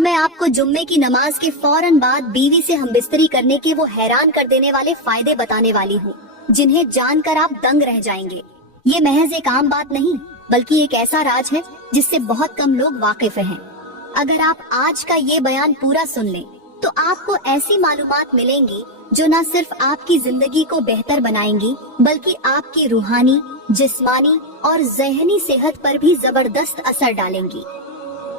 आज मैं आपको जुम्मे की नमाज के फौरन बाद बीवी से हमबिस्तरी करने के वो हैरान कर देने वाले फायदे बताने वाली हूँ, जिन्हें जानकर आप दंग रह जाएंगे। ये महज एक आम बात नहीं, बल्कि एक ऐसा राज है जिससे बहुत कम लोग वाकिफ हैं। अगर आप आज का ये बयान पूरा सुन लें, तो आपको ऐसी मालूमात मिलेंगी जो न सिर्फ आपकी जिंदगी को बेहतर बनाएंगी, बल्कि आपकी रूहानी, जिस्मानी और ज़हनी सेहत पर भी जबरदस्त असर डालेंगी।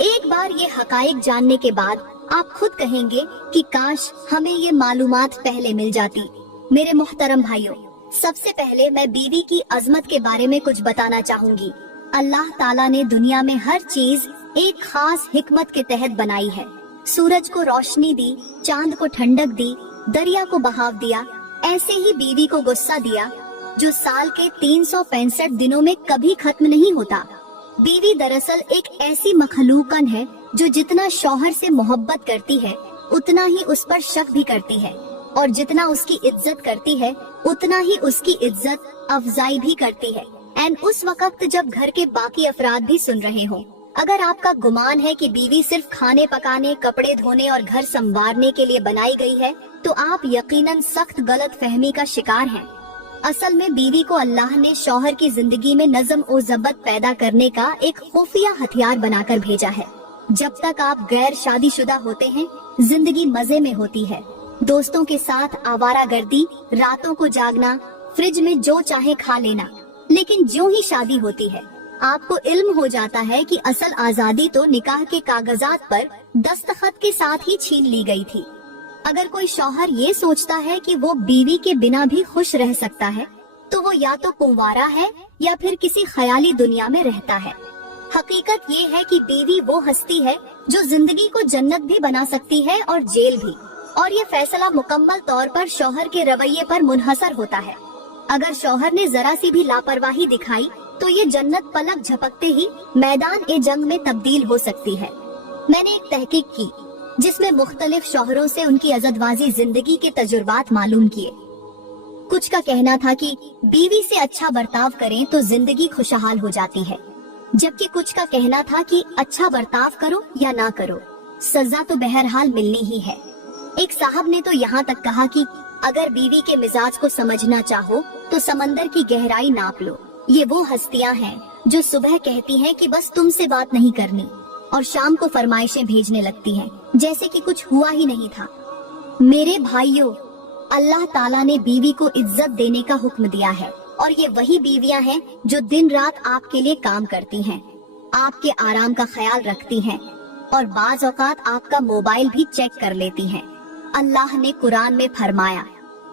एक बार ये हकाइक जानने के बाद आप खुद कहेंगे कि काश हमें ये मालूमात पहले मिल जाती। मेरे मुहतरम भाइयों, सबसे पहले मैं बीवी की अजमत के बारे में कुछ बताना चाहूंगी। अल्लाह ताला ने दुनिया में हर चीज एक खास हिकमत के तहत बनाई है। सूरज को रोशनी दी, चांद को ठंडक दी, दरिया को बहाव दिया, ऐसे ही बीवी को गुस्सा दिया जो साल के 365 दिनों में कभी खत्म नहीं होता। बीवी दरअसल एक ऐसी मखलूकन है जो जितना शौहर से मोहब्बत करती है, उतना ही उस पर शक भी करती है, और जितना उसकी इज्जत करती है, उतना ही उसकी इज्जत अफजाई भी करती है। एंड उस वक्त जब घर के बाकी अफराद भी सुन रहे हों। अगर आपका गुमान है कि बीवी सिर्फ खाने पकाने, कपड़े धोने और घर संवारने के लिए बनाई गई है, तो आप यकीनन सख्त गलत फहमी का शिकार हैं। असल में बीवी को अल्लाह ने शौहर की जिंदगी में नज़म और ज़ब्त पैदा करने का एक खुफिया हथियार बनाकर भेजा है। जब तक आप गैर शादीशुदा होते हैं, जिंदगी मजे में होती है। दोस्तों के साथ आवारागर्दी, रातों को जागना, फ्रिज में जो चाहे खा लेना। लेकिन जो ही शादी होती है, आपको इल्म हो जाता है कि असल आजादी तो निकाह के कागजात पर दस्तखत के साथ ही छीन ली गई थी। अगर कोई शौहर ये सोचता है कि वो बीवी के बिना भी खुश रह सकता है, तो वो या तो कुंवारा है या फिर किसी ख्याली दुनिया में रहता है। हकीकत ये है कि बीवी वो हस्ती है जो जिंदगी को जन्नत भी बना सकती है और जेल भी, और ये फैसला मुकम्मल तौर पर शौहर के रवैये पर मुनहसर होता है। अगर शौहर ने जरा सी भी लापरवाही दिखाई, तो ये जन्नत पलक झपकते ही मैदान ए जंग में तब्दील हो सकती है। मैंने एक तहकीक की जिसमें मुख्तलिफ शौहरों से उनकी अज़दवाजी जिंदगी के तजुर्बात मालूम किए। कुछ का कहना था कि बीवी से अच्छा बर्ताव करें तो जिंदगी खुशहाल हो जाती है, जबकि कुछ का कहना था कि अच्छा बर्ताव करो या ना करो, सजा तो बहरहाल मिलनी ही है। एक साहब ने तो यहाँ तक कहा कि अगर बीवी के मिजाज को समझना चाहो तो समंदर की गहराई नाप लो। ये वो हस्तियाँ हैं जो सुबह कहती हैं कि बस तुमसे बात नहीं करनी, और शाम को फरमाइशें भेजने लगती हैं जैसे कि कुछ हुआ ही नहीं था। मेरे भाइयों, अल्लाह ताला ने बीवी को इज्जत देने का हुक्म दिया है, और ये वही बीवियां हैं जो दिन रात आपके लिए काम करती हैं, आपके आराम का ख्याल रखती हैं, और बाज औकात आपका मोबाइल भी चेक कर लेती हैं। अल्लाह ने कुरान में फरमाया,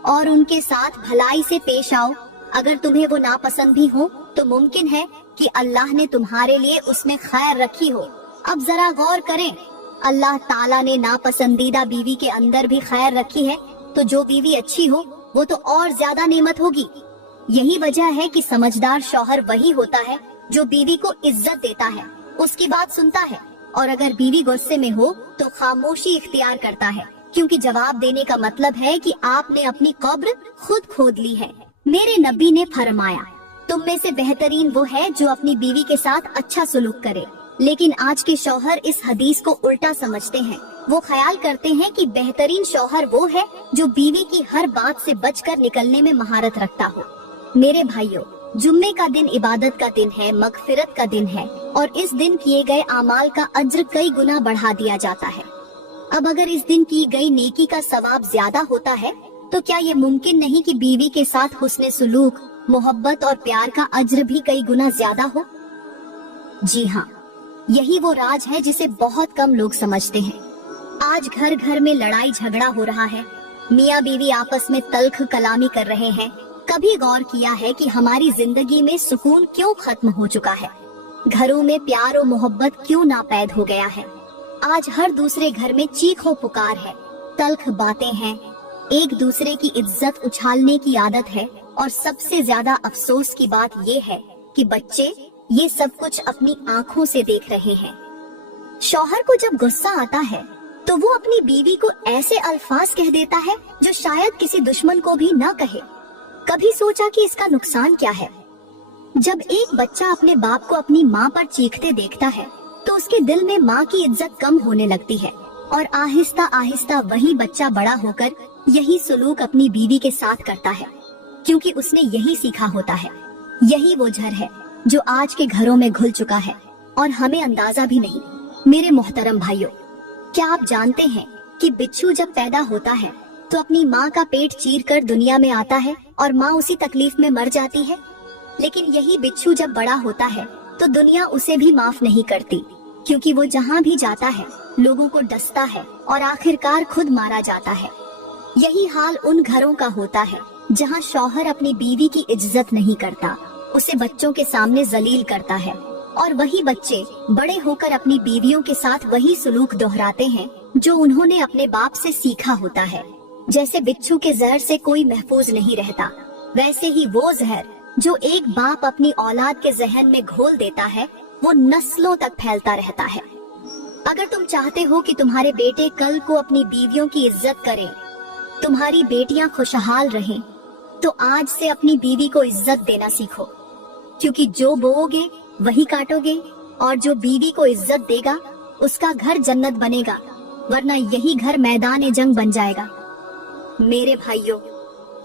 और उनके साथ भलाई से पेश आओ। अगर तुम्हें वो नापसंद भी हो, तो मुमकिन है कि अल्लाह ने तुम्हारे लिए उसमें खैर रखी हो। अब जरा गौर करें, अल्लाह ताला ने नापसंदीदा बीवी के अंदर भी खैर रखी है, तो जो बीवी अच्छी हो वो तो और ज्यादा नेमत होगी। यही वजह है कि समझदार शौहर वही होता है जो बीवी को इज्जत देता है, उसकी बात सुनता है, और अगर बीवी गुस्से में हो तो खामोशी इख्तियार करता है, क्योंकि जवाब देने का मतलब है कि आपने अपनी कब्र खुद खोद ली है। मेरे नबी ने फरमाया, तुम में से बेहतरीन वो है जो अपनी बीवी के साथ अच्छा सुलूक करे। लेकिन आज के शौहर इस हदीस को उल्टा समझते हैं। वो ख्याल करते हैं कि बेहतरीन शौहर वो है जो बीवी की हर बात से बचकर निकलने में महारत रखता हो। मेरे भाइयों, जुम्मे का दिन इबादत का दिन है, मगफिरत का दिन है, और इस दिन किए गए आमाल का अज्र कई गुना बढ़ा दिया जाता है। अब अगर इस दिन की गई नेकी का सवाब ज्यादा होता है, तो क्या ये मुमकिन नहीं कि बीवी के साथ हुस्ने सुलूक, मोहब्बत और प्यार का अज्र भी कई गुना ज्यादा हो? जी हाँ, यही वो राज है जिसे बहुत कम लोग समझते हैं। आज घर घर में लड़ाई झगड़ा हो रहा है, मियाँ बीवी आपस में तल्ख कलामी कर रहे हैं। कभी गौर किया है कि हमारी जिंदगी में सुकून क्यों खत्म हो चुका है? घरों में प्यार और मोहब्बत क्यों नापैद हो गया है? आज हर दूसरे घर में चीखो पुकार है, तल्ख बातें हैं, एक दूसरे की इज्जत उछालने की आदत है, और सबसे ज्यादा अफसोस की बात ये है कि बच्चे ये सब कुछ अपनी आँखों से देख रहे हैं। शौहर को जब गुस्सा आता है तो वो अपनी बीवी को ऐसे अल्फाज कह देता है जो शायद किसी दुश्मन को भी ना कहे। कभी सोचा कि इसका नुकसान क्या है? जब एक बच्चा अपने बाप को अपनी माँ पर चीखते देखता है तो उसके दिल में माँ की इज्जत कम होने लगती है और आहिस्ता आहिस्ता वही बच्चा बड़ा होकर यही सलूक अपनी बीवी के साथ करता है, क्योंकि उसने यही सीखा होता है। यही वो जहर है जो आज के घरों में घुल चुका है और हमें अंदाजा भी नहीं। मेरे मोहतरम भाइयों, क्या आप जानते हैं कि बिच्छू जब पैदा होता है तो अपनी माँ का पेट चीर कर दुनिया में आता है और माँ उसी तकलीफ में मर जाती है। लेकिन यही बिच्छू जब बड़ा होता है तो दुनिया उसे भी माफ नहीं करती, क्योंकि वो जहाँ भी जाता है लोगों को डसता है और आखिरकार खुद मारा जाता है। यही हाल उन घरों का होता है जहाँ शौहर अपनी बीवी की इज्जत नहीं करता, उसे बच्चों के सामने जलील करता है, और वही बच्चे बड़े होकर अपनी बीवियों के साथ वही सलूक दोहराते हैं जो उन्होंने अपने बाप से सीखा होता है। जैसे बिच्छू के जहर से कोई महफूज नहीं रहता, वैसे ही वो जहर जो एक बाप अपनी औलाद के जहन में घोल देता है वो नस्लों तक फैलता रहता है। अगर तुम चाहते हो कि तुम्हारे बेटे कल को अपनी बीवियों की इज्जत करें, तुम्हारी बेटियां खुशहाल रहें, तो आज से अपनी बीवी को इज्जत देना सीखो, क्योंकि जो बोओगे वही काटोगे, और जो बीवी को इज्जत देगा उसका घर जन्नत बनेगा, वरना यही घर मैदान जंग बन जाएगा। मेरे भाइयों,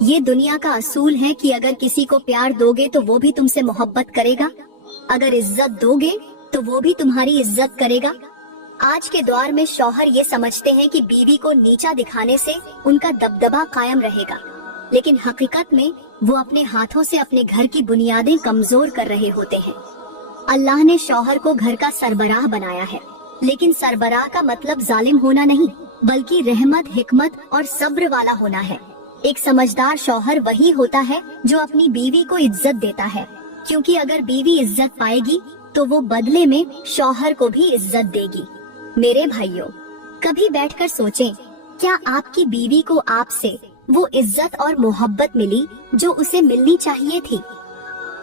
ये दुनिया का असूल है कि अगर किसी को प्यार दोगे तो वो भी तुमसे मोहब्बत करेगा, अगर इज्जत दोगे तो वो भी तुम्हारी इज्जत करेगा। आज के दौर में शौहर ये समझते हैं कि बीवी को नीचा दिखाने से उनका दबदबा कायम रहेगा, लेकिन हकीकत में वो अपने हाथों से अपने घर की बुनियादें कमजोर कर रहे होते हैं। अल्लाह ने शौहर को घर का सरबराह बनाया है, लेकिन सरबराह का मतलब जालिम होना नहीं, बल्कि रहमत, हिकमत और सब्र वाला होना है। एक समझदार शौहर वही होता है जो अपनी बीवी को इज्जत देता है, क्योंकि अगर बीवी इज्जत पाएगी तो वो बदले में शौहर को भी इज्जत देगी। मेरे भाइयों, कभी बैठकर सोचें, क्या आपकी बीवी को आपसे वो इज्जत और मोहब्बत मिली जो उसे मिलनी चाहिए थी?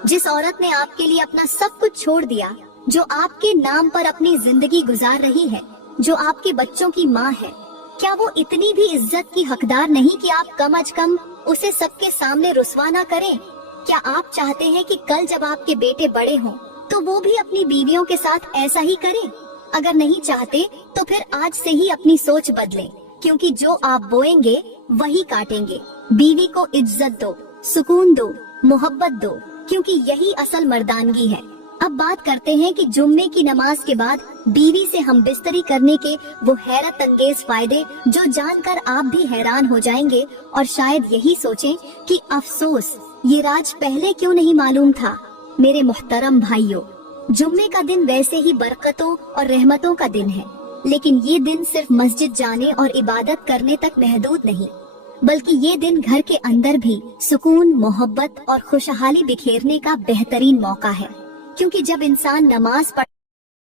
जिस औरत ने आपके लिए अपना सब कुछ छोड़ दिया, जो आपके नाम पर अपनी जिंदगी गुजार रही है, जो आपके बच्चों की माँ है, क्या वो इतनी भी इज्जत की हकदार नहीं कि आप कम अज कम उसे सबके सामने रुस्वा न करें? क्या आप चाहते हैं कि कल जब आपके बेटे बड़े हों तो वो भी अपनी बीवियों के साथ ऐसा ही करें? अगर नहीं चाहते तो फिर आज से ही अपनी सोच बदलें, क्योंकि जो आप बोएंगे वही काटेंगे। बीवी को इज्जत दो, सुकून दो, मोहब्बत दो, क्योंकि यही असल मर्दानगी है। अब बात करते हैं कि जुम्मे की नमाज के बाद बीवी से हम बिस्तरी करने के वो हैरत अंगेज फायदे जो जानकर आप भी हैरान हो जाएंगे और शायद यही सोचें कि अफसोस, ये राज पहले क्यों नहीं मालूम था। मेरे मोहतरम भाइयों, जुम्मे का दिन वैसे ही बरकतों और रहमतों का दिन है, लेकिन ये दिन सिर्फ मस्जिद जाने और इबादत करने तक महदूद नहीं, बल्कि ये दिन घर के अंदर भी सुकून, मोहब्बत और खुशहाली बिखेरने का बेहतरीन मौका है। क्योंकि जब इंसान नमाज पढ़